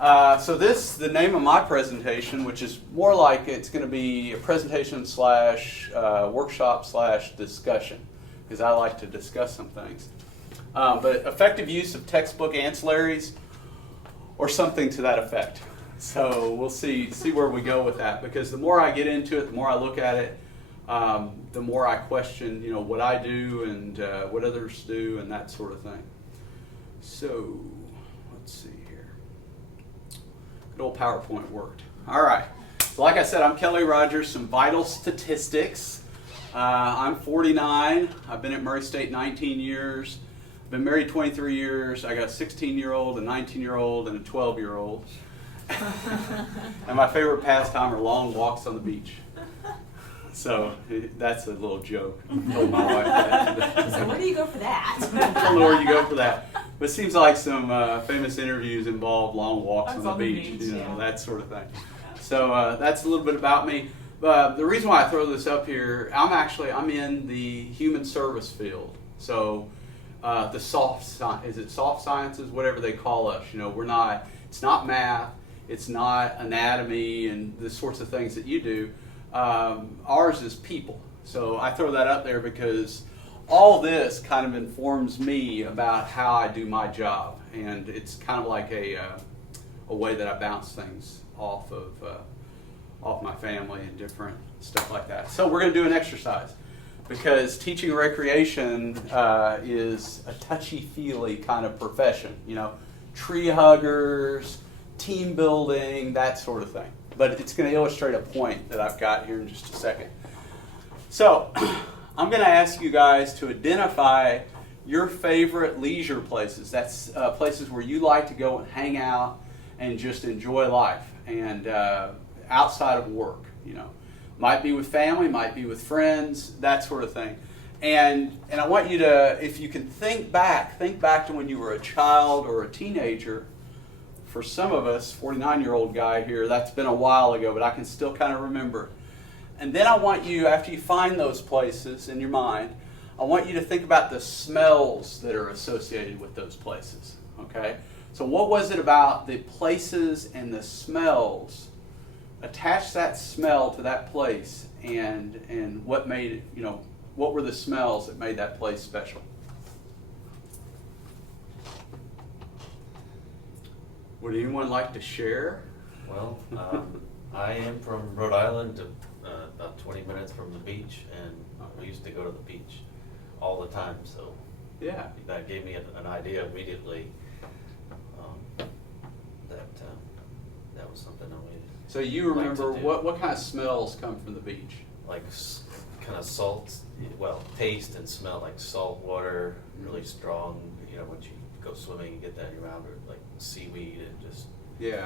So the name of my presentation, which is more like it's going to be a presentation slash workshop slash discussion, because I like to discuss some things. But effective use of textbook ancillaries, or something to that effect. So we'll see where we go with that, because the more I get into it, the more I look at it, the more I question, what I do and what others do and that sort of thing. So let's see here. Good old PowerPoint worked. All right. So like I said, I'm Kelly Rogers. Some vital statistics. I'm 49. I've been at Murray State 19 years. I've been married 23 years. I got a 16-year-old, a 19-year-old, and a 12-year-old. And my favorite pastime are long walks on the beach. So that's a little joke. I told my wife that. So where do you go for that? I don't know where you go for that. But it seems like some famous interviews involve long walks on the beach, yeah. That sort of thing. So that's a little bit about me. The reason why I throw this up here, I'm in the human service field. So the soft sciences, whatever they call us. It's not math, it's not anatomy and the sorts of things that you do. Ours is people. So I throw that up there because all this kind of informs me about how I do my job, and it's kind of like a way that I bounce things off my family and different stuff like that. So we're going to do an exercise, because teaching recreation is a touchy-feely kind of profession. Tree huggers, team building, that sort of thing. But it's going to illustrate a point that I've got here in just a second. So I'm going to ask you guys to identify your favorite leisure places. That's places where you like to go and hang out and just enjoy life, and outside of work. Might be with family, might be with friends, that sort of thing. And I want you to, if you can think back to when you were a child or a teenager. For some of us, 49-year-old guy here, that's been a while ago, but I can still kind of remember it. And then I want you, after you find those places in your mind, I want you to think about the smells that are associated with those places. Okay? So what was it about the places and the smells? Attach that smell to that place, and what made it, what were the smells that made that place special? Would anyone like to share? Well, I am from Rhode Island, about 20 minutes from the beach, and we used to go to the beach all the time, so yeah, that gave me an idea immediately that was something that we So you remember what kind of smells come from the beach? Like kind of salt, taste and smell, like salt water, really strong, when you go swimming and get that in your mouth, or like seaweed and just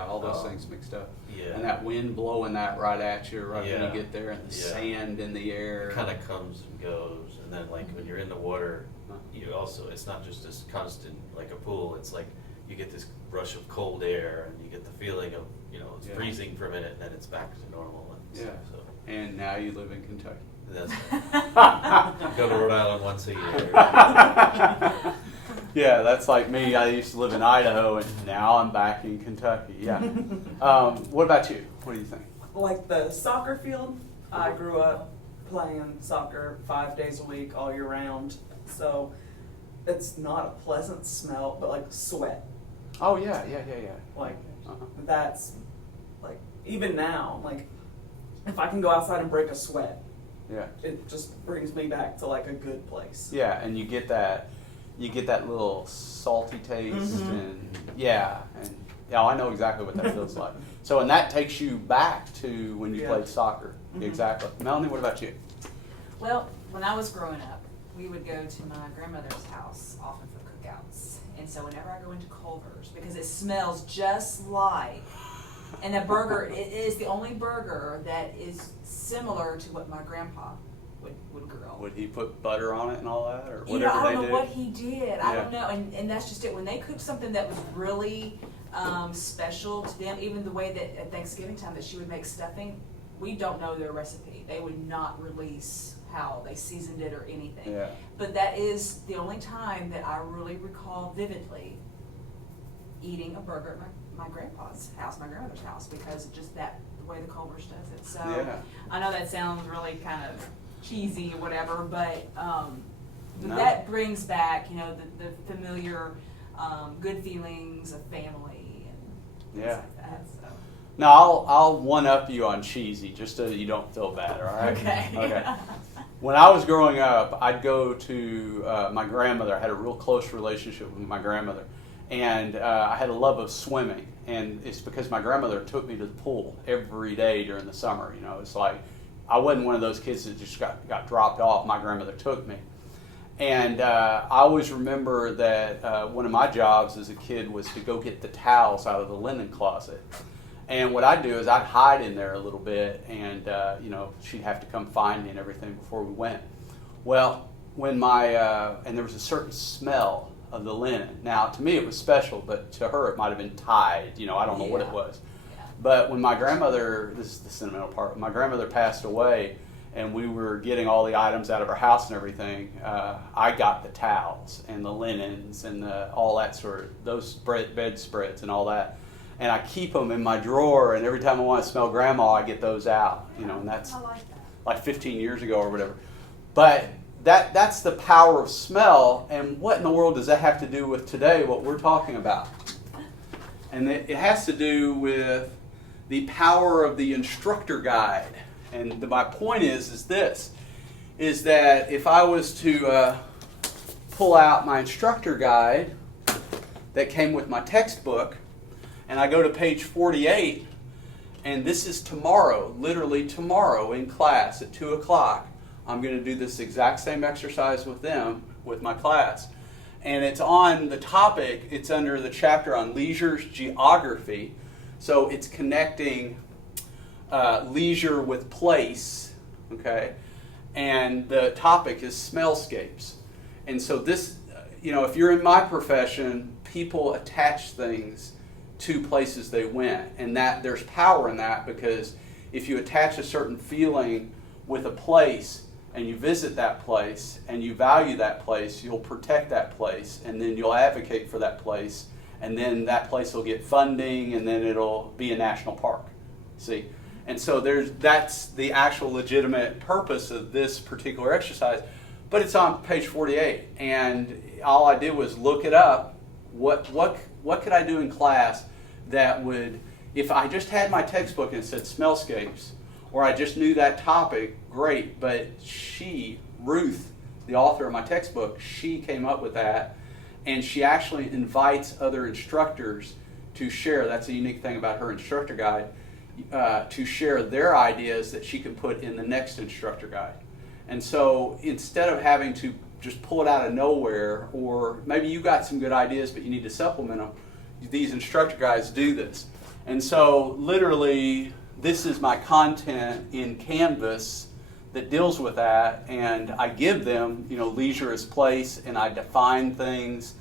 all those things mixed up. Yeah, and that wind blowing that right at you when Yeah. you get there, and the sand in the air. It kind of comes and goes, and then like when you're in the water, you also, it's not just this constant like a pool. It's like you get this rush of cold air, and you get the feeling of it's freezing for a minute, and then it's back to normal. And stuff, so. And now you live in Kentucky. That's go to Rhode Island once a year. Yeah, that's like me. I used to live in Idaho, and now I'm back in Kentucky. Yeah. What about you? What do you think? Like the soccer field, I grew up playing soccer 5 days a week, all year round. So it's not a pleasant smell, but like sweat. Oh yeah. Like that's like even now, like if I can go outside and break a sweat, it just brings me back to like a good place. Yeah, and you get that little salty taste, and I know exactly what that feels like. So, and that takes you back to when you played soccer. Exactly. Melanie, what about you? Well, when I was growing up, we would go to my grandmother's house often for cookouts. And so whenever I go into Culver's, because it smells just like, and the burger, it is the only burger that is similar to what my grandpa would grill. Would he put butter on it and all that, or whatever they did? I don't know what he did. I don't know. And that's just it. When they cooked something that was really special to them, even the way that at Thanksgiving time that she would make stuffing, we don't know their recipe. They would not release how they seasoned it or anything. Yeah. But that is the only time that I really recall vividly eating a burger at my grandpa's house, my grandmother's house, because just that, the way the Culver's does it. So Yeah. I know that sounds really kind of cheesy or whatever, but No. that brings back, you know, the familiar good feelings of family and Yeah. things like that. So. Now I'll one up you on cheesy, just so that you don't feel bad. All right. Okay. Okay. When I was growing up, I'd go to my grandmother. I had a real close relationship with my grandmother, and I had a love of swimming. And it's because my grandmother took me to the pool every day during the summer. You know, it's like I wasn't one of those kids that just got dropped off. My grandmother took me. And I always remember that one of my jobs as a kid was to go get the towels out of the linen closet. And what I'd do is I'd hide in there a little bit, and you know, she'd have to come find me and everything before we went. Well, when and there was a certain smell of the linen. Now, to me it was special, but to her it might have been Tide. You know, I don't know what it was. Yeah. But when my grandmother, this is the sentimental part, when my grandmother passed away, and we were getting all the items out of her house and everything, I got the towels and the linens and all that sort of, those bedspreads and all that. And I keep them in my drawer, and every time I want to smell grandma, I get those out, you know, and that's I like that. like 15 years ago or whatever. But that's the power of smell, and what in the world does that have to do with today, what we're talking about? And it has to do with the power of the instructor guide. And my point is this, is that if I was to pull out my instructor guide that came with my textbook, and I go to page 48, and this is tomorrow, literally tomorrow in class at 2 o'clock, I'm going to do this exact same exercise with them, with my class. And it's on the topic, it's under the chapter on leisure's geography. So it's connecting leisure with place, okay? And the topic is smellscapes. And so this, you know, if you're in my profession, people attach things to places they went. And that there's power in that, because if you attach a certain feeling with a place and you visit that place and you value that place, you'll protect that place, and then you'll advocate for that place, and then that place will get funding, and then it'll be a national park. See? And so that's the actual legitimate purpose of this particular exercise. But it's on page 48, and all I did was look it up. What could I do in class that would, if I just had my textbook and it said smellscapes, or I just knew that topic, great. But Ruth, the author of my textbook, she came up with that, and she actually invites other instructors to share. That's a unique thing about her instructor guide. To share their ideas that she can put in the next instructor guide. And so instead of having to just pull it out of nowhere, or maybe you got some good ideas but you need to supplement them, these instructor guides do this. And so literally this is my content in Canvas that deals with that, and I give them, you know, leisure as place, and I define things,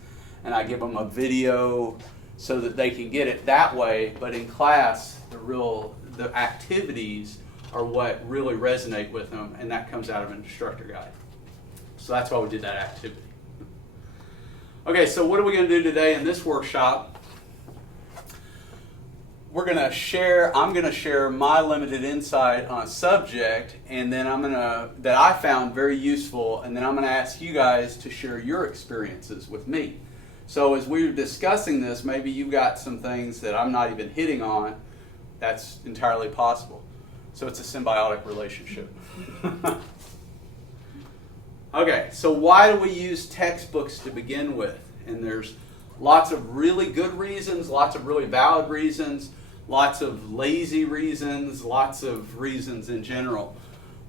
and I give them a video so that they can get it that way. But in class, the activities are what really resonate with them, and that comes out of an instructor guide. So that's why we did that activity. Okay, so what are we going to do today in this workshop? I'm going to share my limited insight on a subject, and then that I found very useful, and then I'm going to ask you guys to share your experiences with me. So as we're discussing this, maybe you've got some things that I'm not even hitting on. That's entirely possible. So it's a symbiotic relationship. Okay, so why do we use textbooks to begin with? And there's lots of really good reasons, lots of really valid reasons, lots of lazy reasons, lots of reasons in general.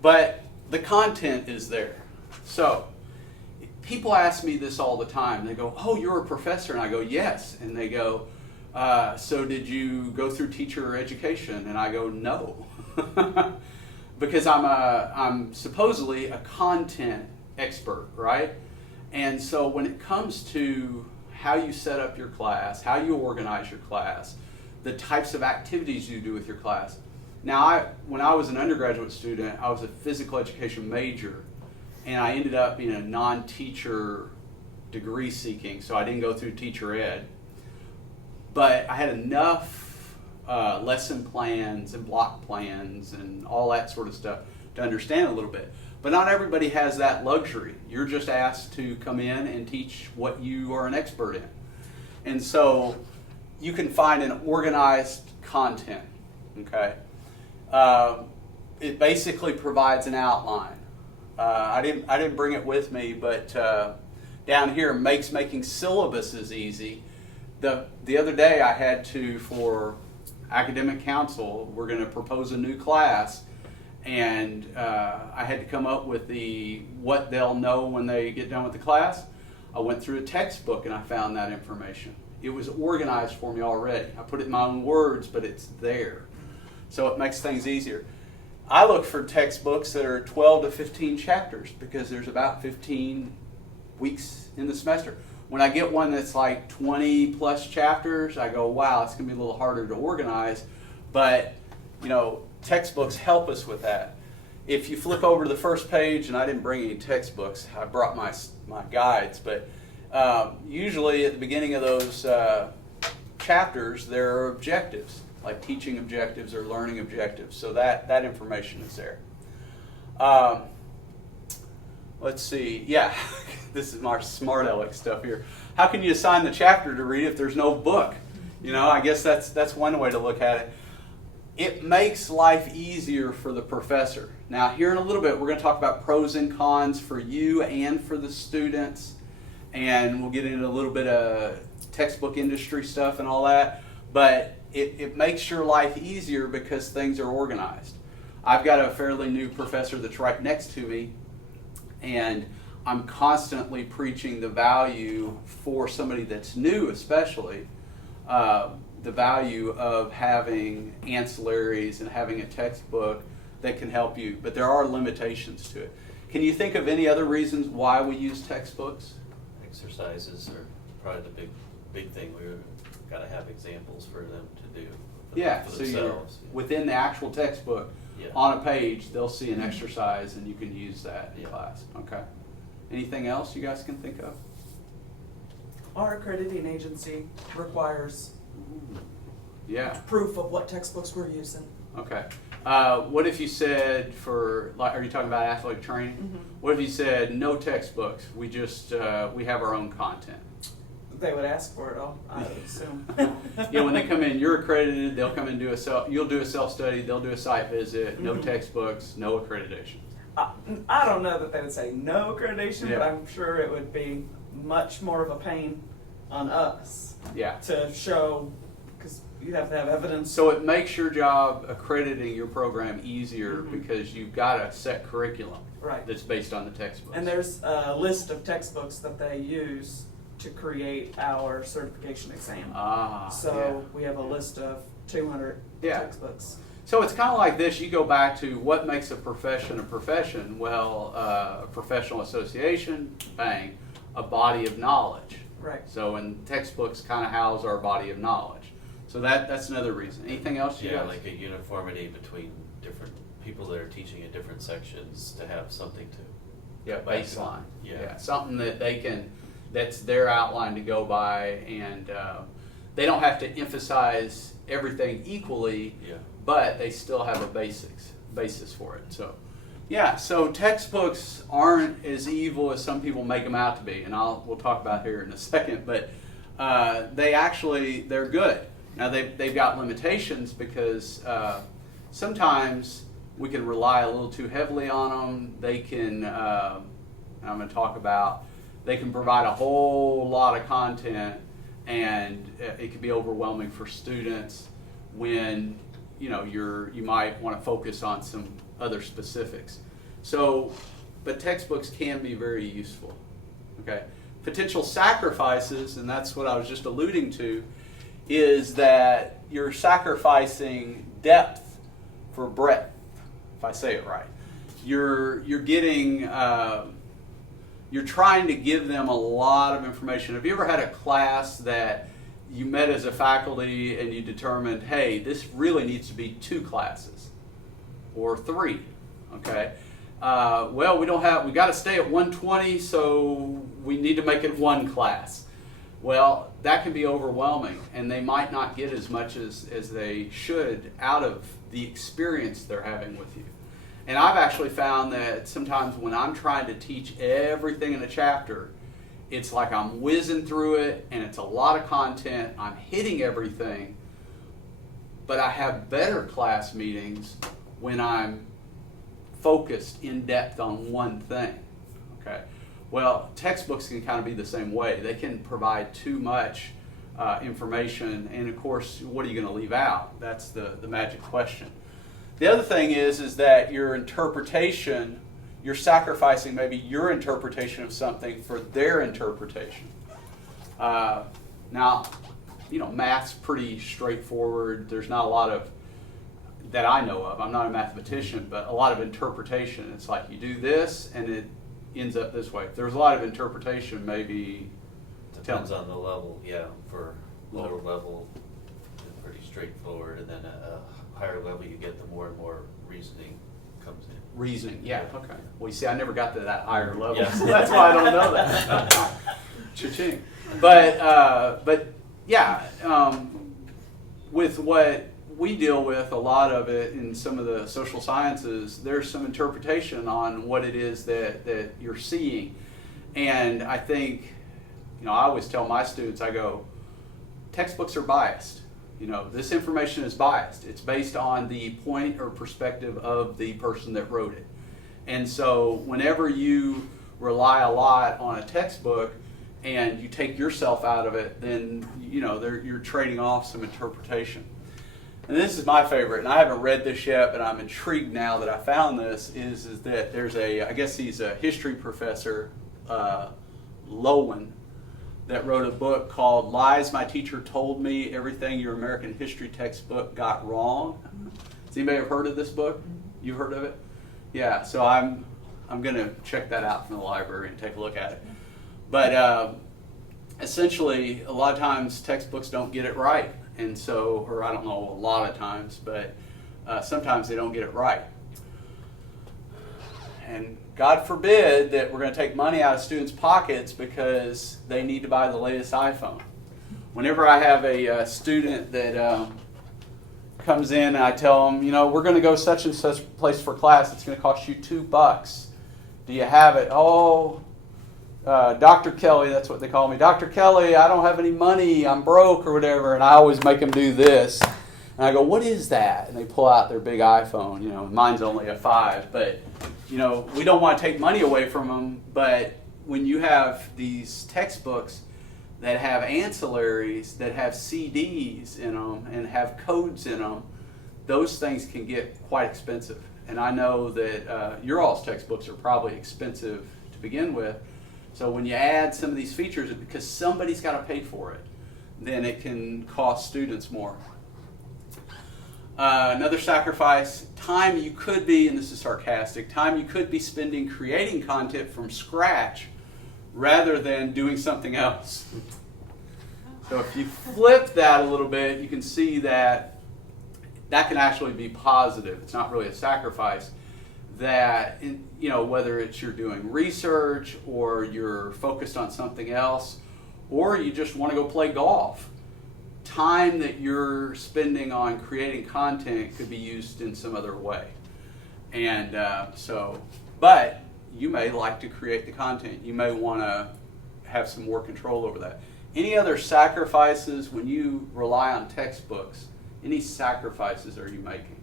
But the content is there. So people ask me this all the time. They go, "Oh, you're a professor?" And I go, "Yes." And they go, "So did you go through teacher education?" And I go, "No." Because I'm supposedly a content expert, right? And so when it comes to how you set up your class, how you organize your class, the types of activities you do with your class. Now, when I was an undergraduate student, I was a physical education major, and I ended up being a non-teacher degree seeking, so I didn't go through teacher ed. but I had enough lesson plans and block plans and all that sort of stuff to understand a little bit. But not everybody has that luxury. You're just asked to come in and teach what you are an expert in. And so you can find an organized content, okay? It basically provides an outline. I didn't bring it with me, but down here makes making syllabuses easy. The other day I had to, for academic council, we're going to propose a new class, and I had to come up with what they'll know when they get done with the class. I went through a textbook and I found that information. It was organized for me already. I put it in my own words, but it's there. So it makes things easier. I look for textbooks that are 12 to 15 chapters because there's about 15 weeks in the semester. When I get one that's like 20 plus chapters, I go, wow, it's going to be a little harder to organize. But, textbooks help us with that. If you flip over to the first page, and I didn't bring any textbooks, I brought my guides, but usually at the beginning of those chapters, there are objectives, like teaching objectives or learning objectives. So that information is there. Let's see. Yeah, this is my smart aleck stuff here. How can you assign the chapter to read if there's no book? I guess that's one way to look at it. It makes life easier for the professor. Now, here in a little bit, we're going to talk about pros and cons for you and for the students. And we'll get into a little bit of textbook industry stuff and all that. But it makes your life easier because things are organized. I've got a fairly new professor that's right next to me, and I'm constantly preaching the value for somebody that's new, especially, the value of having ancillaries and having a textbook that can help you. But there are limitations to it. Can you think of any other reasons why we use textbooks? Exercises are probably the big thing. We've got to have examples for them to do Yeah, for so you're themselves. within the actual textbook, Yeah. on a page, they'll see an exercise and you can use that in class. Okay. Anything else you guys can think of? Our accrediting agency requires Yeah. proof of what textbooks we're using. Okay. What if you said are you talking about athletic training? Mm-hmm. What if you said no textbooks? We just we have our own content. They would ask for it all, I would assume. When they come in, you're accredited. They'll come and you'll do a self-study. They'll do a site visit. No Mhm. textbooks. No accreditation. I don't know that they would say no accreditation, Yeah. but I'm sure it would be much more of a pain on us Yeah. to show, because you'd have to have evidence. So it makes your job accrediting your program easier Mhm. because you've got a set curriculum Right. that's based on the textbooks. And there's a list of textbooks that they use to create our certification exam. So we have a list of 200 Yeah. textbooks. So it's kind of like this. You go back to what makes a profession a profession. Well, a professional association, bang, a body of knowledge. Right. So and textbooks kind of house our body of knowledge. So that's another reason. Anything else you Yeah, guys? like a uniformity between different people that are teaching in different sections to have something to. Yeah, baseline. Yeah. Something that that's their outline to go by, and they don't have to emphasize everything equally, Yeah. but they still have a basis for it. So, yeah, so textbooks aren't as evil as some people make them out to be, and we'll talk about here in a second, but they're good. Now, they've got limitations because sometimes we can rely a little too heavily on them. They can, and I'm going to talk about, they can provide a whole lot of content, and it can be overwhelming for students when you might want to focus on some other specifics. So, but textbooks can be very useful. Okay, potential sacrifices, and that's what I was just alluding to, is that you're sacrificing depth for breadth. If I say it right, you're getting. You're trying to give them a lot of information. Have you ever had a class that you met as a faculty and you determined, hey, this really needs to be 2 classes or 3? Okay. Well, we got to stay at 120, so we need to make it 1 class. Well, that can be overwhelming, and they might not get as much as they should out of the experience they're having with you. And I've actually found that sometimes when I'm trying to teach everything in a chapter, it's like I'm whizzing through it, and it's a lot of content, I'm hitting everything, but I have better class meetings when I'm focused in depth on one thing. Okay. Well, textbooks can kind of be the same way. They can provide too much information, and of course, what are you going to leave out? That's the magic question. The other thing is that your interpretation, you're sacrificing maybe your interpretation of something for their interpretation. Now, math's pretty straightforward. There's not a lot of, that I know of, I'm not a mathematician, but a lot of interpretation. It's like you do this and it ends up this way. If there's a lot of interpretation, maybe... Depends on the level, yeah. For lower level, it's pretty straightforward, and then a higher level you get, the more and more reasoning comes in. Reasoning, yeah, okay. Well, you see, I never got to that higher level, Yeah. so that's why I don't know that. Cha-ching. But yeah, with what we deal with, a lot of it in some of the social sciences, there's some interpretation on what it is that you're seeing. And I think, I always tell my students, I go, textbooks are biased. This information is biased. It's based on the point or perspective of the person that wrote it. And so whenever you rely a lot on a textbook and you take yourself out of it, then you're trading off some interpretation. And this is my favorite, and I haven't read this yet, but I'm intrigued now that I found this, is that there's I guess he's a history professor, Lowen, that wrote a book called Lies My Teacher Told Me, Everything Your American History Textbook Got Wrong. Has anybody ever heard of this book? You've heard of it? Yeah, so I'm going to check that out from the library and take a look at it. But essentially, a lot of times textbooks don't get it right. And so, or I don't know, a lot of times, but sometimes they don't get it right. And God forbid that we're going to take money out of students' pockets because they need to buy the latest iPhone. Whenever I have a student that comes in and I tell them, we're going to go such and such place for class, it's going to cost you $2. Do you have it? Oh, Dr. Kelly, that's what they call me. Dr. Kelly, I don't have any money, I'm broke or whatever, and I always make them do this. And I go, what is that? And they pull out their big iPhone. Mine's only a 5, but we don't want to take money away from them. But when you have these textbooks that have ancillaries, that have CDs in them and have codes in them, those things can get quite expensive. And I know that your all's textbooks are probably expensive to begin with. So when you add some of these features, because somebody's got to pay for it, then it can cost students more. Another sacrifice, time you could be, and this is sarcastic, time you could be spending creating content from scratch rather than doing something else. So if you flip that a little bit, you can see that can actually be positive. It's not really a sacrifice. That, whether it's you're doing research or you're focused on something else, or you just want to go play golf, time that you're spending on creating content could be used in some other way. And but you may like to create the content. You may want to have some more control over that. Any other sacrifices when you rely on textbooks? Any sacrifices are you making?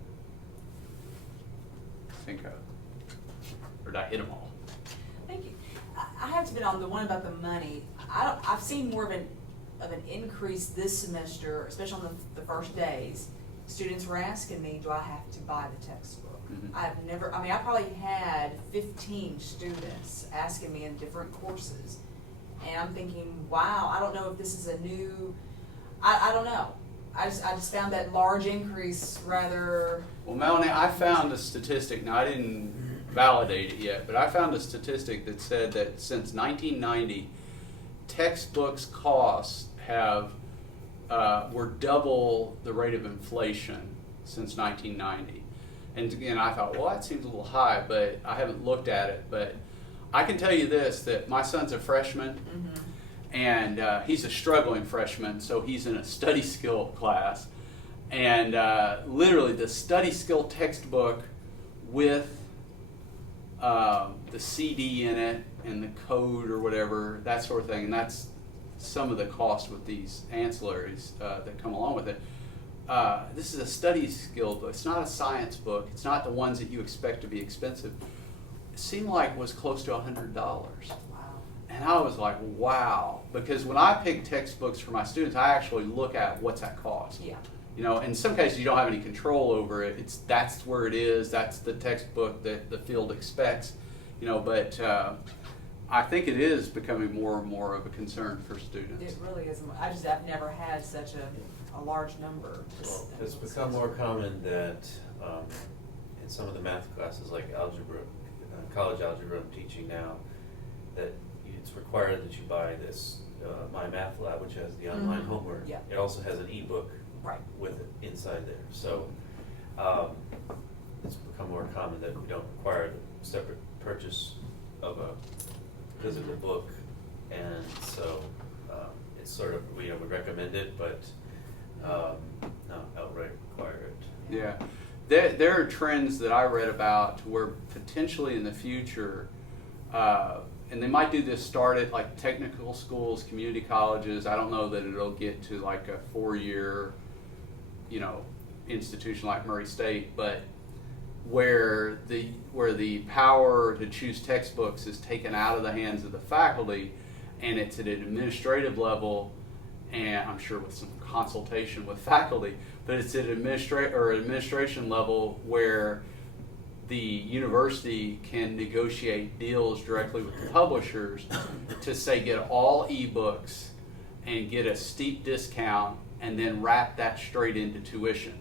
Think of. Or did I hit them all? Thank you. I have to been on the one about the money. I've seen more of an increase this semester, especially on the first days. Students were asking me, do I have to buy the textbook? Mm-hmm. I probably had 15 students asking me in different courses. And I'm thinking, wow, I don't know if this is a new, I don't know. I just found that large increase rather... Well, Melanie, I found a statistic, now I didn't validate it yet, but I found a statistic that said that since 1990, textbooks costs were double the rate of inflation since 1990. And again, I thought, well, that seems a little high, but I haven't looked at it. But I can tell you this, that my son's a freshman, and he's a struggling freshman, so he's in a study skill class, and literally the study skill textbook with the CD in it and the code or whatever, that sort of thing, and that's some of the cost with these ancillaries that come along with it. This is a study skill book. It's not a science book. It's not the ones that you expect to be expensive. It seemed like it was close to $100. Wow. And I was like, wow. Because when I pick textbooks for my students, I actually look at what's that cost. Yeah. You know, in some cases you don't have any control over it. That's where it is. That's the textbook that the field expects. You know, but I think it is becoming more and more of a concern for students. It really is. I've never had such a large number. Well, it's become more common that in some of the math classes, like algebra, college algebra I'm teaching now, that it's required that you buy this My Math Lab, which has the online homework. Yeah. It also has an ebook Right. with it inside there. So it's become more common that we don't require the separate purchase of a physical book, and so it's sort of, we would recommend it, but not outright require it. Yeah. There are trends that I read about where potentially in the future, and they might do this start at like technical schools, community colleges. I don't know that it'll get to like a 4-year, you know, institution like Murray State, but where the power to choose textbooks is taken out of the hands of the faculty, and it's at an administrative level, and I'm sure with some consultation with faculty, but it's at administration level where the university can negotiate deals directly with the publishers to say get all ebooks and get a steep discount and then wrap that straight into tuition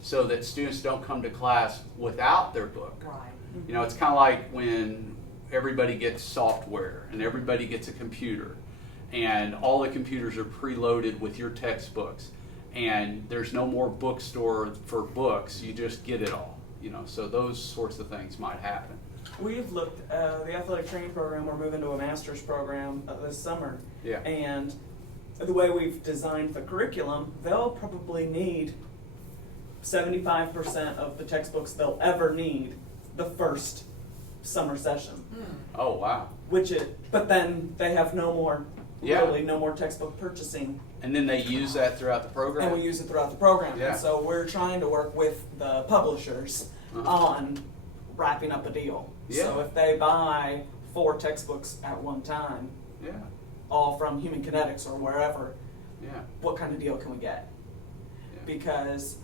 so that students don't come to class without their book. Right. You know, it's kind of like when everybody gets software and everybody gets a computer and all the computers are preloaded with your textbooks and there's no more bookstore for books, you just get it all. You know, so those sorts of things might happen. We've looked at the athletic training program. We're moving to a master's program this summer. Yeah. And the way we've designed the curriculum, they'll probably need 75% of the textbooks they'll ever need the first summer session. Oh, wow. But then they have no more, Yeah. really no more textbook purchasing. And then they use that throughout the program? And we use it throughout the program. Yeah. And so we're trying to work with the publishers on wrapping up a deal. Yeah. So if they buy 4 textbooks at one time, Yeah, all from Human Kinetics or wherever, yeah. what kind of deal can we get? Yeah. Because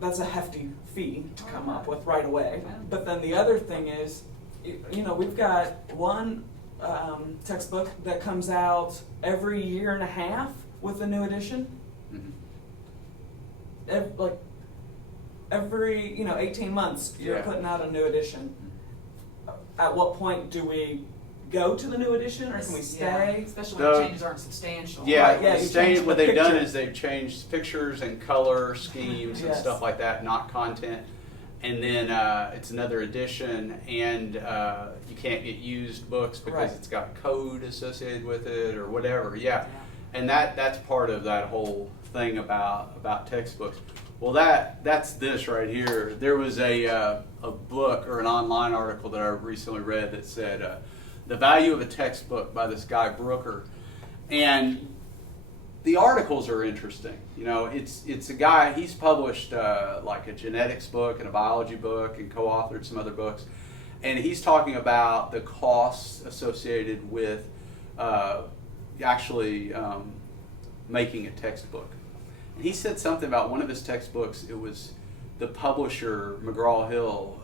that's a hefty fee to come up with right away. But then the other thing is, you know, we've got one textbook that comes out every year and a half with a new edition. Mhm. Every 18 months you're Yeah. putting out a new edition. At what point do we go to the new edition, or can we Yeah, stay? especially when the changes aren't substantial. Yeah, Right, yeah, you what change the they've done picture. is they've changed pictures and color schemes and Yes. stuff like that, not content. And then it's another edition, and you can't get used books because Right. it's got code associated with it or whatever. Yeah, Yeah. and that's part of that whole thing about textbooks. Well, that's this right here. There was a book or an online article that I recently read that said the value of a textbook by this guy Brooker, and the articles are interesting. You know, it's a guy, he's published like a genetics book and a biology book and co-authored some other books, and he's talking about the costs associated with actually making a textbook. And he said something about one of his textbooks, it was the publisher, McGraw-Hill,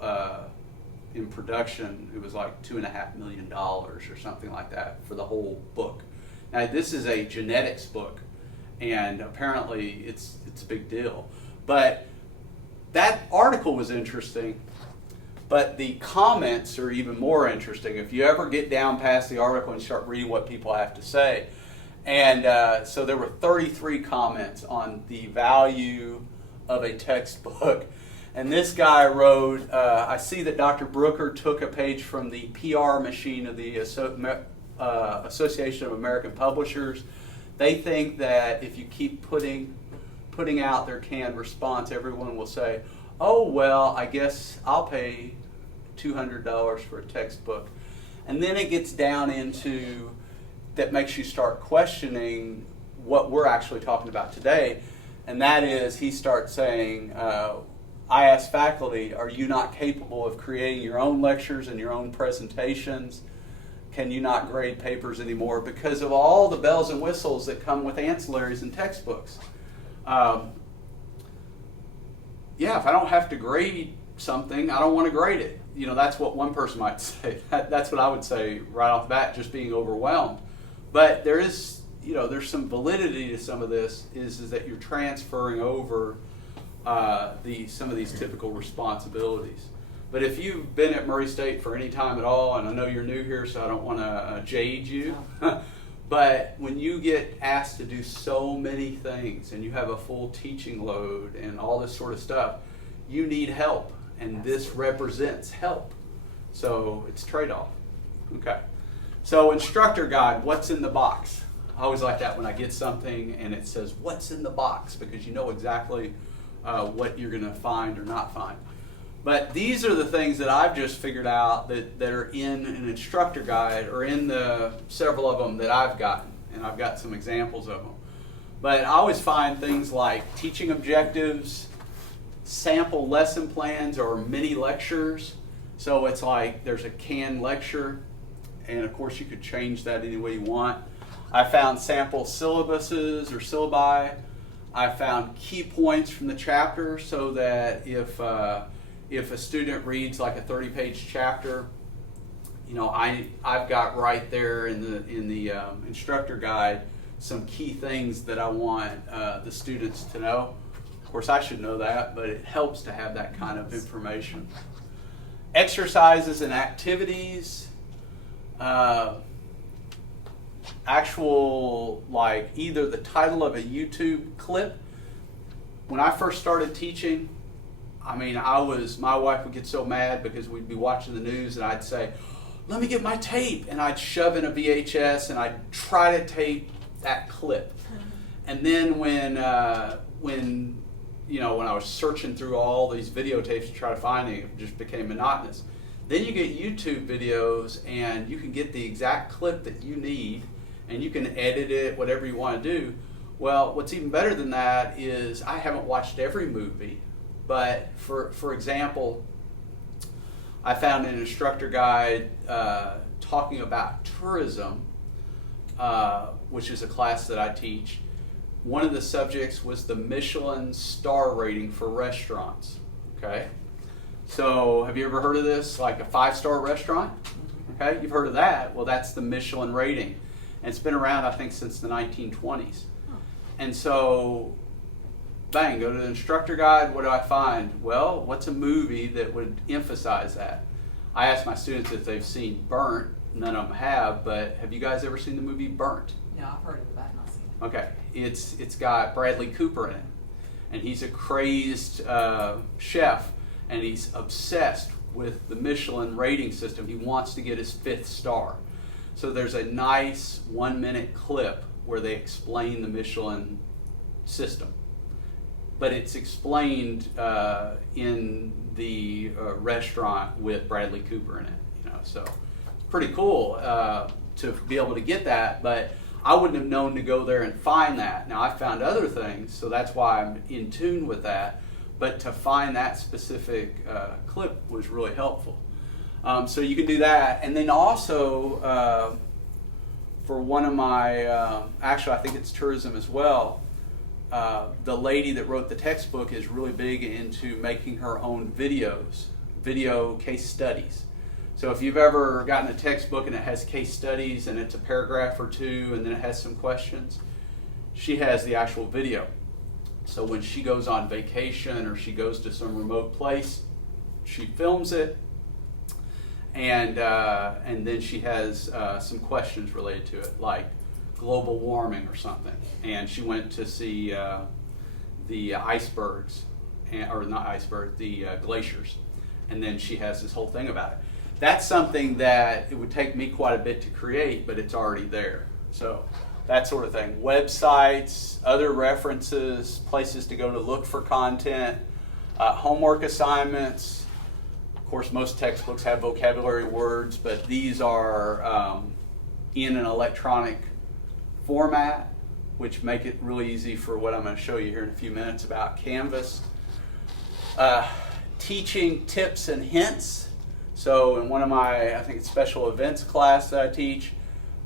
in production, it was like $2.5 million or something like that for the whole book. Now this is a genetics book, and apparently it's a big deal. But that article was interesting, but the comments are even more interesting if you ever get down past the article and start reading what people have to say. And so there were 33 comments on the value of a textbook. And this guy wrote, I see that Dr. Brooker took a page from the PR machine of the Association of American Publishers. They think that if you keep putting out their canned response, everyone will say, oh, well, I guess I'll pay $200 for a textbook. And then it gets down into that makes you start questioning what we're actually talking about today. And that is, he starts saying, I ask faculty, are you not capable of creating your own lectures and your own presentations? Can you not grade papers anymore because of all the bells and whistles that come with ancillaries and textbooks? Yeah, if I don't have to grade something, I don't want to grade it. You know, that's what one person might say. That's what I would say right off the bat, just being overwhelmed. But there is, you know, there's some validity to some of this, is that you're transferring over some of these typical responsibilities. But if you've been at Murray State for any time at all, and I know you're new here, so I don't want to jade you, but when you get asked to do so many things and you have a full teaching load and all this sort of stuff, you need help, and this represents help. So it's trade-off. Okay. So instructor guide, what's in the box? I always like that when I get something and it says, what's in the box? Because you know exactly what you're going to find or not find. But these are the things that I've just figured out that are in an instructor guide, or in the several of them that I've gotten. And I've got some examples of them. But I always find things like teaching objectives, sample lesson plans, or mini lectures. So it's like there's a canned lecture, and of course you could change that any way you want. I found sample syllabuses or syllabi. I found key points from the chapter, so that if a student reads like a 30-page chapter, you know, I've got right there in the instructor guide some key things that I want the students to know. Of course, I should know that, but it helps to have that kind of information. Exercises and activities. Actual, like either the title of a YouTube clip. When I first started teaching, I mean, my wife would get so mad because we'd be watching the news and I'd say, let me get my tape. And I'd shove in a VHS and I'd try to tape that clip. And then when I was searching through all these videotapes to try to find it, it just became monotonous. Then you get YouTube videos and you can get the exact clip that you need and you can edit it, whatever you want to do. Well, what's even better than that is I haven't watched every movie, but for example, I found an instructor guide talking about tourism, which is a class that I teach. One of the subjects was the Michelin star rating for restaurants. Okay, so have you ever heard of this? Like a 5-star restaurant? Okay, you've heard of that. Well, that's the Michelin rating. And it's been around, I think, since the 1920s. And so, bang, go to the instructor guide. What do I find? Well, what's a movie that would emphasize that? I asked my students if they've seen Burnt. None of them have, but have you guys ever seen the movie Burnt? No, I've heard of it, but I've not seen it. Okay, it's got Bradley Cooper in it. And he's a crazed chef, and he's obsessed with the Michelin rating system. He wants to get his 5th star. So there's a nice 1-minute clip where they explain the Michelin system. But it's explained in the restaurant with Bradley Cooper in it. You know, so pretty cool to be able to get that. But I wouldn't have known to go there and find that. Now I found other things, so that's why I'm in tune with that. But to find that specific clip was really helpful. So you can do that. And then also, for one of my, actually I think it's tourism as well, the lady that wrote the textbook is really big into making her own videos, video case studies. So if you've ever gotten a textbook and it has case studies and it's a paragraph or two and then it has some questions, she has the actual video. So when she goes on vacation or she goes to some remote place, she films it, and then she has some questions related to it, like global warming or something. And she went to see the icebergs or not icebergs, the glaciers. And then she has this whole thing about it. That's something that it would take me quite a bit to create, but it's already there. So that sort of thing. Websites, other references, places to go to look for content, homework assignments. Of course, most textbooks have vocabulary words, but these are in an electronic format, which make it really easy for what I'm going to show you here in a few minutes about Canvas. Teaching tips and hints. So in one of my, I think it's special events class that I teach,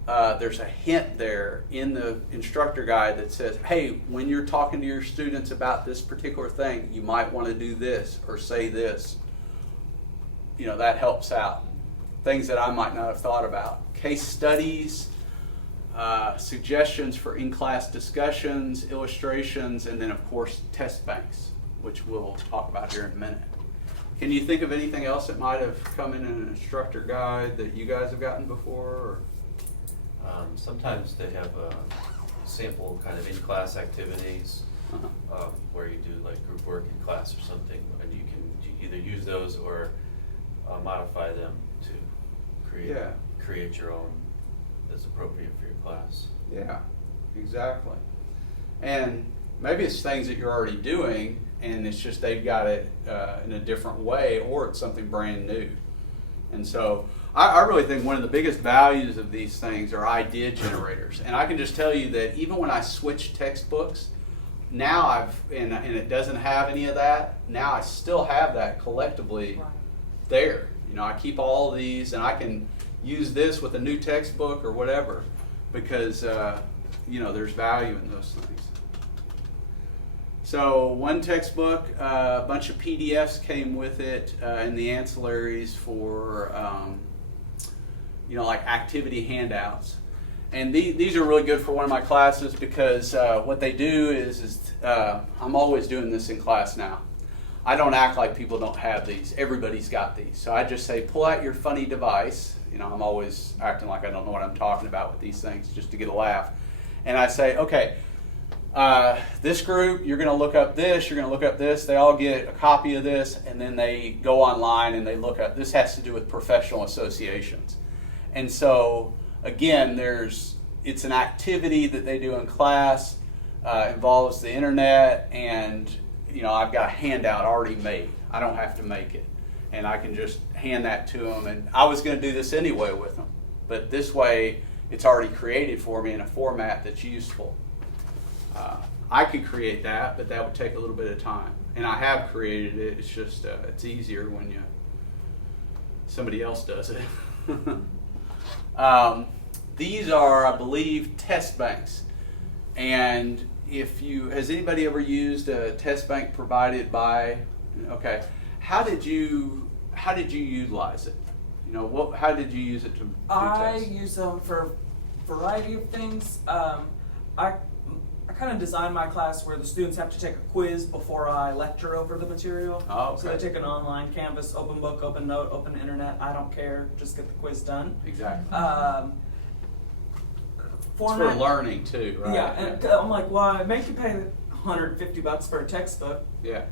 there's a hint there in the instructor guide that says, hey, when you're talking to your students about this particular thing, you might want to do this or say this. You know, that helps out. Things that I might not have thought about. Case studies, suggestions for in-class discussions, illustrations, and then of course test banks, which we'll talk about here in a minute. Can you think of anything else that might have come in an instructor guide that you guys have gotten before? Or? Sometimes they have sample kind of in-class activities where you do like group work in class or something, and you can either use those or modify them to create your own that's appropriate for your class. Yeah, exactly. And maybe it's things that you're already doing, and it's just they've got it in a different way, or it's something brand new. And so I really think one of the biggest values of these things are idea generators. And I can just tell you that even when I switch textbooks, now and it doesn't have any of that, now I still have that collectively there. You know, I keep all of these, and I can use this with a new textbook or whatever, because you know, there's value in those things. So one textbook, a bunch of PDFs came with it, and the ancillaries for you know, like activity handouts. And these are really good for one of my classes because what they do is I'm always doing this in class now. I don't act like people don't have these. Everybody's got these. So I just say, pull out your funny device. You know, I'm always acting like I don't know what I'm talking about with these things just to get a laugh. And I say, okay, this group, you're going to look up this, you're going to look up this. They all get a copy of this, and then they go online and they look up. This has to do with professional associations. And so, again, it's an activity that they do in class, involves the internet, and you know, I've got a handout already made. I don't have to make it. And I can just hand that to them. And I was going to do this anyway with them. But this way, it's already created for me in a format that's useful. I could create that, but that would take a little bit of time. And I have created it. It's just, it's easier when somebody else does it. These are, I believe, test banks. And has anybody ever used a test bank provided by, okay, how did you utilize it? You know, how did you use it to do I tests? use them for a variety of things. I kind of design my class where the students have to take a quiz before I lecture over the material. Oh, okay. So they take an online Canvas, open book, open note, open internet. I don't care, just get the quiz done. Exactly. It's for learning too, right? Yeah, and I'm like, well, I make you pay $150 for a textbook. Yeah.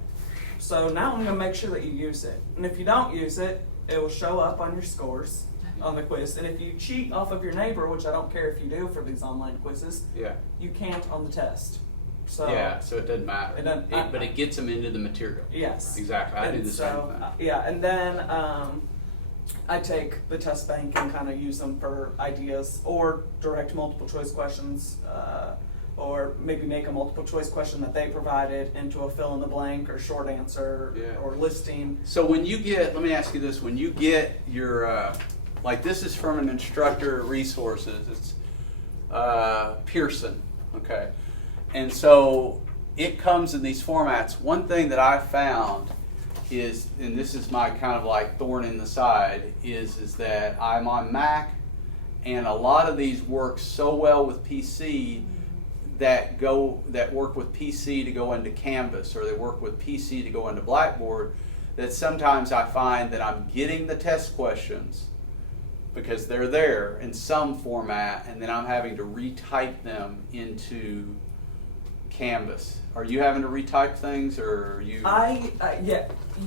So now I'm going to make sure that you use it. And if you don't use it, it will show up on your scores on the quiz. And if you cheat off of your neighbor, which I don't care if you do for these online quizzes, Yeah. you can't on the test. So Yeah, so it doesn't matter. It doesn't- But it gets them into the material. yes. Exactly. I do And the same thing. yeah, and then I take the test bank and kind of use them for ideas or direct multiple choice questions, or maybe make a multiple choice question that they provided into a fill in the blank or short answer or listing. So when you let me ask you this, when you get your, like this is from an Instructor resources, it's Pearson, okay? And so it comes in these formats. One thing that I found is, and this is my kind of like thorn in the side, is that I'm on Mac, and a lot of these work so well with PC that work with PC to go into Canvas, or they work with PC to go into Blackboard, that sometimes I find that I'm getting the test questions because they're there in some format, and then I'm having to retype them into Canvas? Are you having to retype things, or are you?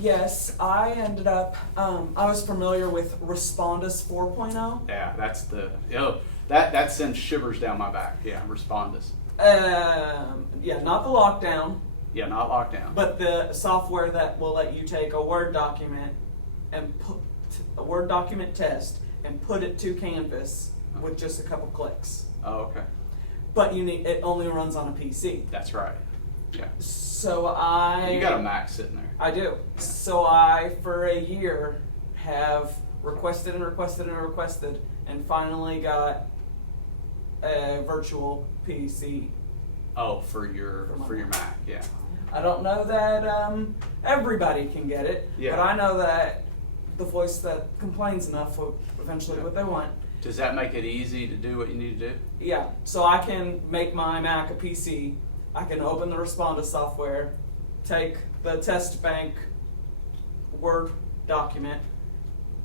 Yes, I ended up, I was familiar with Respondus 4.0. Yeah, that's the, that sends shivers down my back. Yeah, Respondus. Yeah, not the lockdown, Yeah, not lockdown. but the software that will let you take a Word document and put a Word document test and put it to Canvas with just a couple clicks. Oh, okay. But it only runs on a PC. That's right. Yeah. So You got a Mac sitting there. I do. So I, for a year, have requested and requested and requested, and finally got a virtual PC. Oh, for your Mac, yeah. I don't know that everybody can get it, Yeah. but I know that the voice that complains enough will eventually what they want. Does that make it easy to do what you need to do? Yeah, so I can make my Mac a PC. I can open the Respondus software, take the test bank Word document,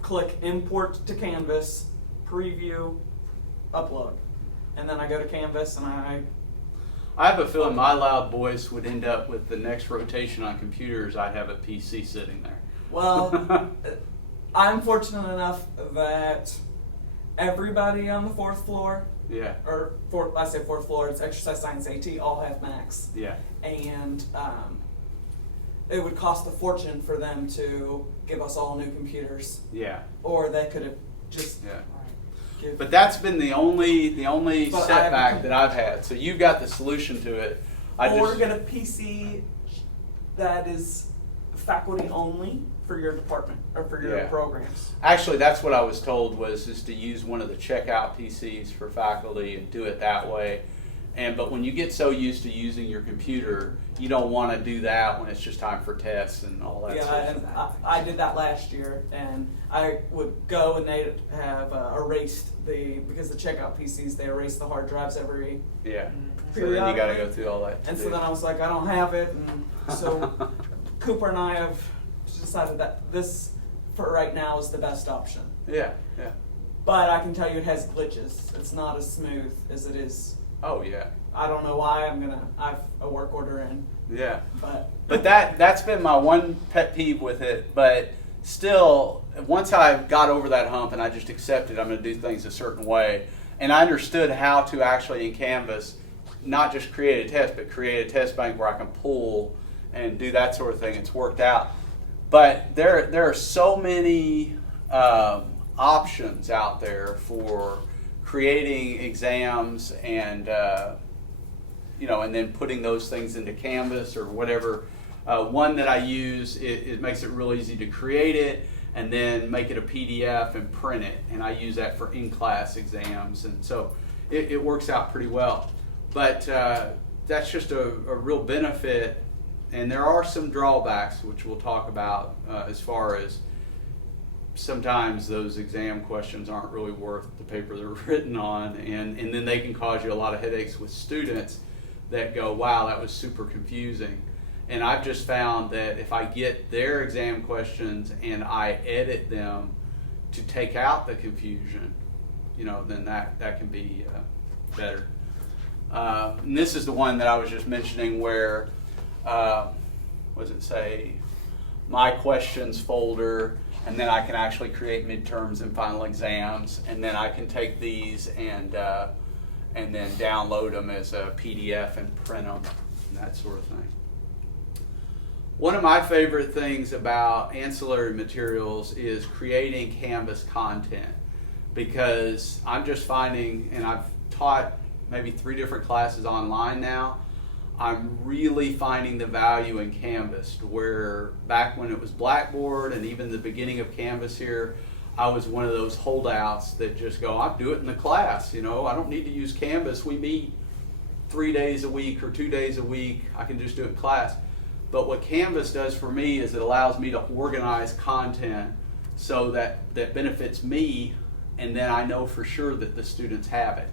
click import to Canvas, preview, upload. And then I go to Canvas and I have a feeling my loud voice would end up with the next rotation on computers. I'd have a PC sitting there. well, I'm fortunate enough that everybody on the fourth floor, Yeah. I say fourth floor, it's exercise science AT, all have Macs. Yeah. And it would cost a fortune for them to give us all new computers, Yeah. or they could have just Yeah. give. But that's been the only But setback that I've had. So you've got the solution to it. Or get a PC that is faculty only for your department or for your Yeah. programs. Actually, that's what I was told is to use one of the checkout PCs for faculty and do it that way. But when you get so used to using your computer, you don't want to do that when it's just time for tests and all that Yeah, stuff. and I did that last year, and I would go and they have erased because the checkout PCs, they erase the hard drives every Yeah. So then you got to go through all that. And so then I was like, I don't have it, and so Cooper and I have decided that this, for right now, is the best option. Yeah. Yeah. But I can tell you it has glitches. It's not as smooth as it is. Oh yeah. I don't know why. I have a work order in, Yeah. but that's been my one pet peeve with it. But still, once I got over that hump and I just accepted I'm going to do things a certain way, and I understood how to actually in Canvas not just create a test, but create a test bank where I can pull and do that sort of thing. It's worked out. But there are so many options out there for creating exams and and then putting those things into Canvas or whatever. One that I use, it makes it real easy to create it and then make it a PDF and print it. And I use that for in-class exams. And so it works out pretty well. But that's just a real benefit. And there are some drawbacks, which we'll talk about as far as sometimes those exam questions aren't really worth the paper they're written on, and then they can cause you a lot of headaches with students that go, wow, that was super confusing. And I've just found that if I get their exam questions and I edit them to take out the confusion, then that can be better. And this is the one that I was just mentioning where, what does it say? My questions folder, and then I can actually create midterms and final exams, and then I can take these and then download them as a PDF and print them, and that sort of thing. One of my favorite things about ancillary materials is creating Canvas content, because I'm just finding, and I've taught maybe 3 different classes online now, I'm really finding the value in Canvas, where back when it was Blackboard and even the beginning of Canvas here, I was one of those holdouts that just go, I'll do it in the class, I don't need to use Canvas. We meet 3 days a week or 2 days a week. I can just do it in class. But what Canvas does for me is it allows me to organize content so that benefits me, and then I know for sure that the students have it.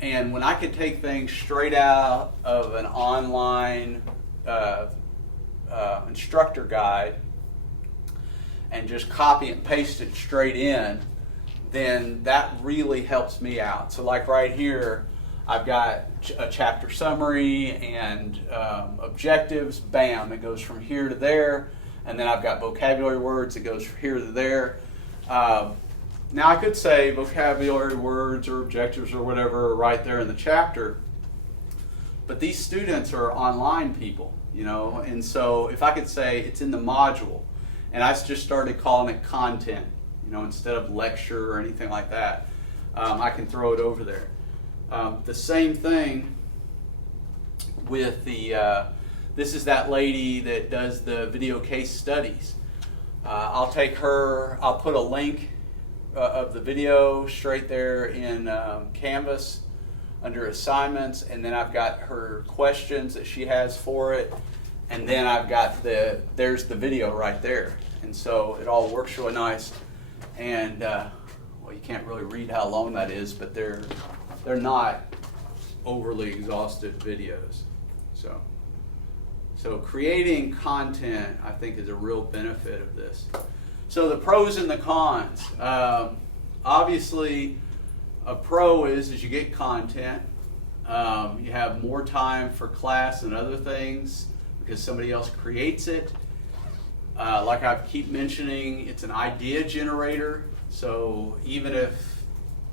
And when I can take things straight out of an online instructor guide and just copy and paste it straight in, then that really helps me out. So like right here, I've got a chapter summary and objectives. Bam, it goes from here to there. And then I've got vocabulary words. It goes from here to there. Now I could say vocabulary words or objectives or whatever are right there in the chapter, but these students are online people, you know, and so if I could say it's in the module, and I just started calling it content, you know, instead of lecture or anything like that, I can throw it over there. The same thing with this is that lady that does the video case studies. I'll put a link of the video straight there in Canvas under assignments, and then I've got her questions that she has for it, and then I've got there's the video right there, and so it all works really nice. And well, you can't really read how long that is, but they're not overly exhaustive videos. So creating content, I think, is a real benefit of this. So the pros and the cons. Obviously, a pro is you get content. You have more time for class and other things because somebody else creates it. Like I keep mentioning, it's an idea generator. So even if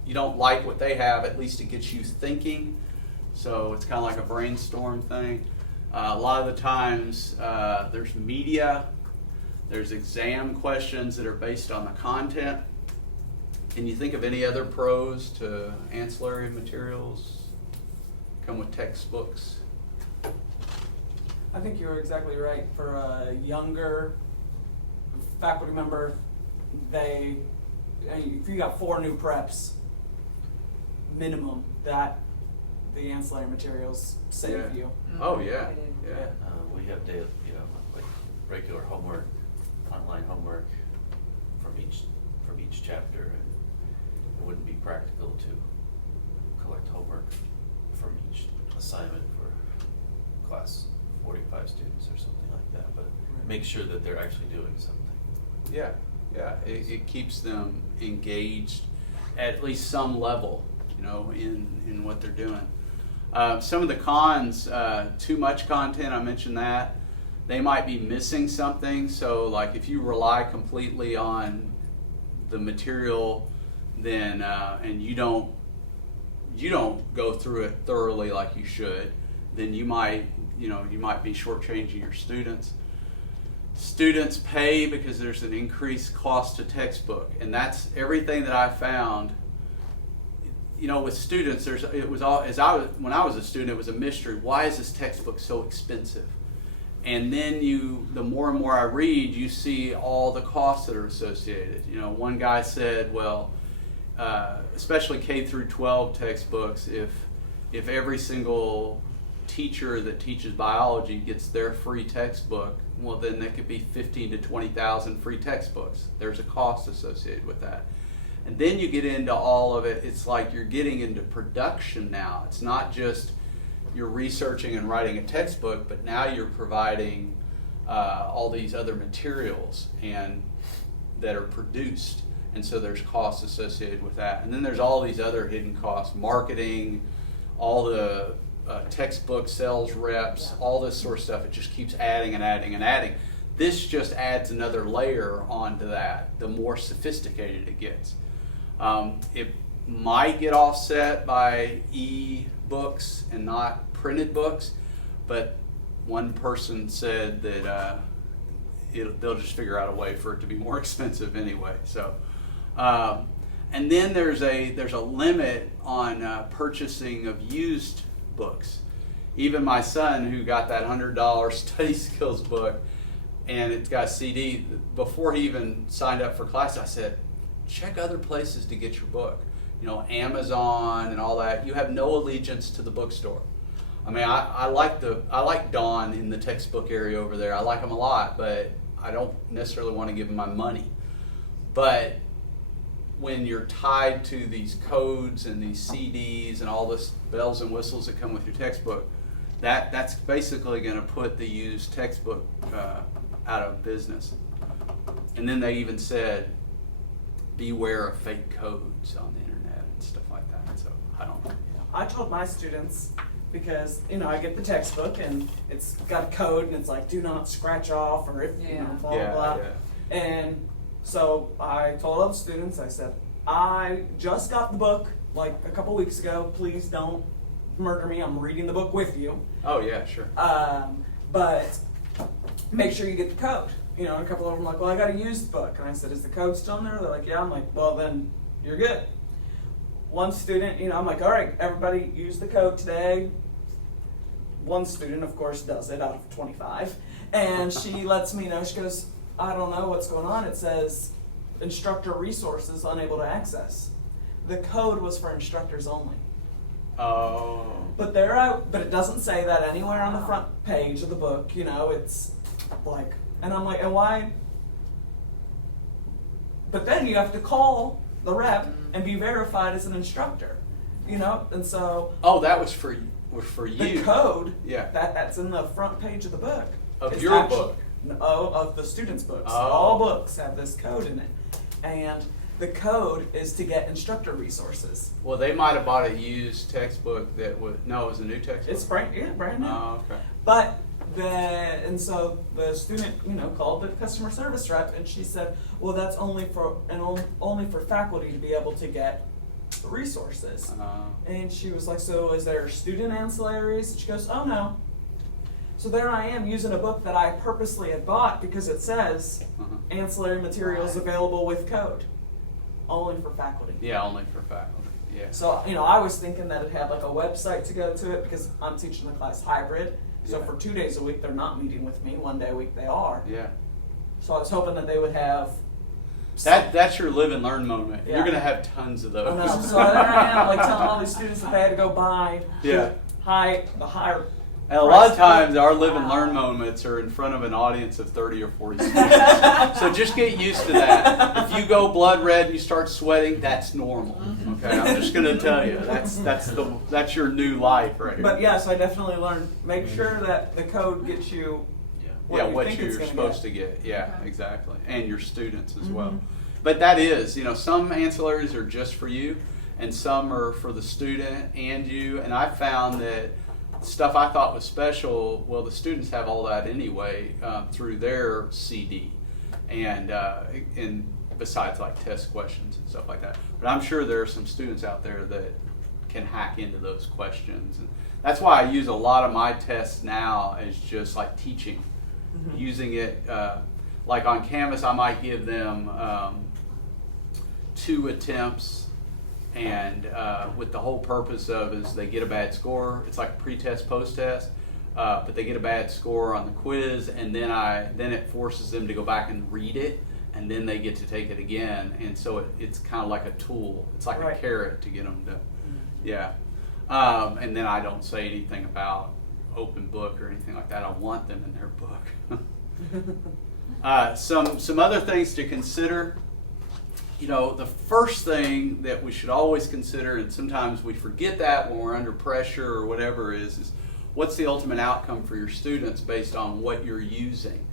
you don't like what they have, at least it gets you thinking. So it's kind of like a brainstorm thing. A lot of the times there's media. There's exam questions that are based on the content. Can you think of any other pros to ancillary materials? Come with textbooks. I think you're exactly right. For a younger faculty member, if you got 4 new preps, minimum, that the ancillary materials save Yeah. you. Oh yeah, yeah. We have like regular homework, online homework from each chapter, and it wouldn't be practical to collect homework from each assignment for class 45 students or something like that, but make sure that they're actually doing something. Yeah, yeah. It keeps them engaged at least some level, you know, in what they're doing. Some of the cons, too much content, I mentioned that. They might be missing something. So like if you rely completely on the material, then and you don't go through it thoroughly like you should, then you might be shortchanging your students. Students pay because there's an increased cost to textbook, and that's everything that I found. You know, with students, when I was a student, it was a mystery. Why is this textbook so expensive? And then the more and more I read, you see all the costs that are associated. You know, one guy said, well, especially K through 12 textbooks, if every single teacher that teaches biology gets their free textbook, well, then there could be 15 to 20,000 free textbooks. There's a cost associated with that. And then you get into all of it. It's like you're getting into production now. It's not just you're researching and writing a textbook, but now you're providing all these other materials and that are produced. And so there's costs associated with that. And then there's all these other hidden costs, marketing, all the textbook sales reps, all this sort of stuff. It just keeps adding and adding and adding. This just adds another layer onto that, the more sophisticated it gets. It might get offset by e-books and not printed books, but one person said that they'll just figure out a way for it to be more expensive anyway. So, and then there's a limit on purchasing of used books. Even my son, who got that $100 study skills book, and it's got a CD, before he even signed up for class, I said, check other places to get your book. You know, Amazon and all that. You have no allegiance to the bookstore. I mean, I like Don in the textbook area over there. I like him a lot, but I don't necessarily want to give him my money. But when you're tied to these codes and these CDs and all this bells and whistles that come with your textbook, that's basically going to put the used textbook out of business. And then they even said, beware of fake codes on the internet and stuff like that. So I don't know. I told my students, because, you know, I get the textbook and it's got a code and it's like, do not scratch off, or if, you know, blah, Yeah, blah, blah. yeah. And so I told all the students, I said, I just got the book like a couple weeks ago. Please don't murder me. I'm reading the book with you. Oh yeah, sure. But make sure you get the code. You know, and a couple of them were like, well, I got to use the book. And I said, is the code still in there? They're like, yeah. I'm like, well, then you're good. One student, you know, I'm like, all right, everybody use the code today. One student, of course, does it out of 25. And she lets me know, she goes, I don't know what's going on. It says instructor resources unable to access. The code was for instructors only. Oh. But but it doesn't say that anywhere on the front page of the book, you know, it's like, and I'm like, and why? But then you have to call the rep and be verified as an instructor, you know, and so. Oh, that was for you. The code, Yeah. that's in the front page of the book. Of is your book? No, of the students' books. Oh. All books have this code in it. And the code is to get instructor resources. Well, they might have bought a used textbook that was, no, it was a new textbook. It's brand new. Oh, okay. But and so the student, you know, called the customer service rep, and she said, well, that's only for faculty to be able to get resources. And she was like, so is there student ancillaries? And she goes, oh no. So there I am using a book that I purposely had bought because it says ancillary materials available with code. Only for faculty. Yeah, only for faculty. Yeah. So, you know, I was thinking that it had like a website to go to it because I'm teaching the class hybrid. So Yeah. for 2 days a week, they're not meeting with me. 1 day a week, they are. Yeah. So I was hoping that they would have. That's your live and learn moment. Yeah. You're gonna have tons of those. I know. So there I am, like telling all these students that they had to go buy Yeah. the higher. And a lot of price times book. our live and learn moments are in front of an audience of 30 or 40 students. So just get used to that. If you go blood red and you start sweating, that's normal. Okay, I'm just gonna tell you, that's your new life right here. But yes, I definitely learned. Make sure that the code gets you. Yeah, what think you're it's gonna supposed get. to get. Yeah, Okay. exactly. And your students as Mhm. well. But that is, you know, some ancillaries are just for you and some are for the student and you. And I found that stuff I thought was special, well, the students have all that anyway through their CD. And besides like test questions and stuff like that. But I'm sure there are some students out there that can hack into those questions. And that's why I use a lot of my tests now as just like teaching. Using it, like on Canvas, I might give them 2 attempts, and with the whole purpose of is they get a bad score. It's like pre-test, post-test, but they get a bad score on the quiz, and then it forces them to go back and read it, and then they get to take it again. And so it's kind of like a tool. It's like a carrot to get them to, yeah. And then I don't say anything about open book or anything like that. I want them in their book. Some other things to consider. You know, the first thing that we should always consider, and sometimes we forget that when we're under pressure or whatever, is what's the ultimate outcome for your students based on what you're using.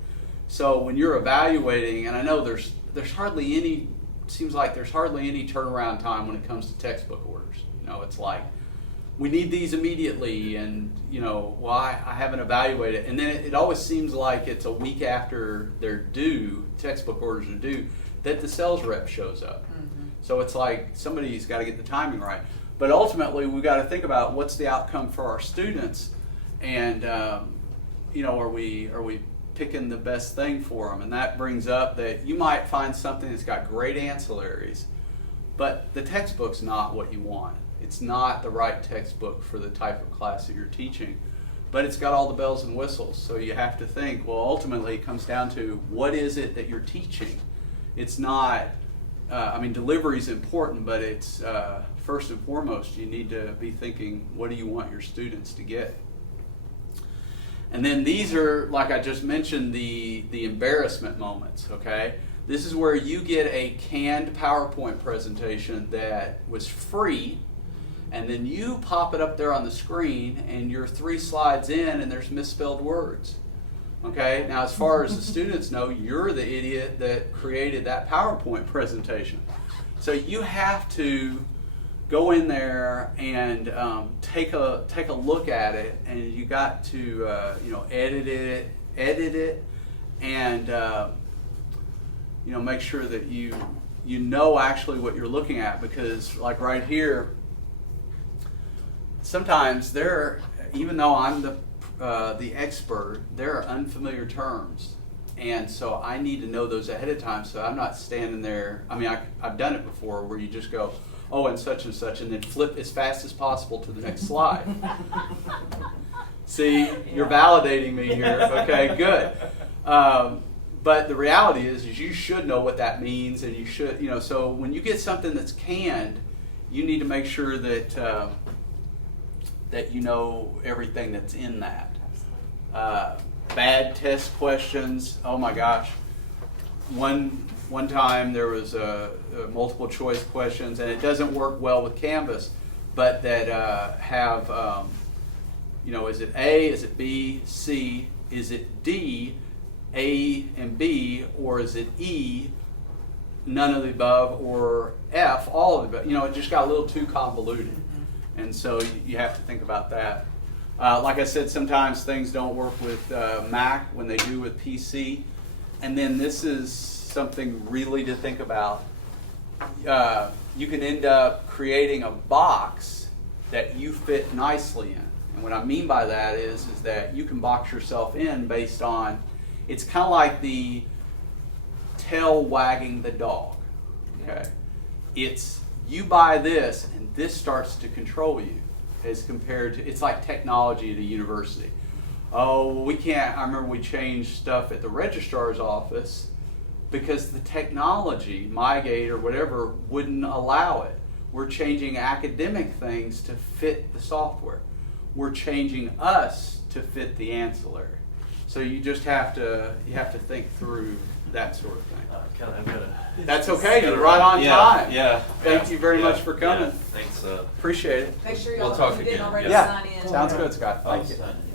So when you're evaluating, and I know there's hardly any, seems like there's hardly any turnaround time when it comes to textbook orders. You know, it's like, we need these immediately, and you know, well, I haven't evaluated, and then it always seems like it's a week after they're due, textbook orders are due, that the sales rep shows up. So it's like somebody's got to get the timing right. But ultimately, we've got to think about what's the outcome for our students, and you know, are we picking the best thing for them? And that brings up that you might find something that's got great ancillaries, but the textbook's not what you want. It's not the right textbook for the type of class that you're teaching, but it's got all the bells and whistles. So you have to think, well, ultimately it comes down to what is it that you're teaching? It's not, I mean, delivery is important, but it's first and foremost, you need to be thinking, what do you want your students to get? And then these are, like I just mentioned, the embarrassment moments, okay? This is where you get a canned PowerPoint presentation that was free, and then you pop it up there on the screen, and you're 3 slides in, and there's misspelled words. Okay, now as far as the students know, you're the idiot that created that PowerPoint presentation. So you have to go in there and take a look at it, and you got to edit it, and make sure that you know actually what you're looking at, because like right here, sometimes even though I'm the expert, there are unfamiliar terms. And so I need to know those ahead of time, so I'm not standing there. I mean, I've done it before where you just go, oh, and such, and then flip as fast as possible to the next slide. See, you're validating me here. Okay, good. But the reality is you should know what that means, and you should, so when you get something that's canned, you need to make sure that that you know everything that's in that. Bad test questions. Oh my gosh. One time there was a multiple choice questions, and it doesn't work well with Canvas, but that have, is it A, is it B, C, is it D, A and B, or is it E, none of the above, or F, all of the above? It just got a little too convoluted. And so you have to think about that. Like I said, sometimes things don't work with Mac when they do with PC. And then this is something really to think about. You can end up creating a box that you fit nicely in. And what I mean by that is that you can box yourself in based on, it's kind of like the tail wagging the dog. Okay, it's you buy this and this starts to control you, as compared to, it's like technology at a university. Oh, we can't, I remember we changed stuff at the registrar's office because the technology, MyGate or whatever, wouldn't allow it. We're changing academic things to fit the software. We're changing us to fit the ancillary. So you just have to think through that sort of thing. That's okay. You're right on time. Yeah. Thank you very much for coming. Thanks. Appreciate it. Make sure We'll y'all, talk you didn't again. already Yeah. sign in. Sounds good, Scott. I'll Thank you. sign it.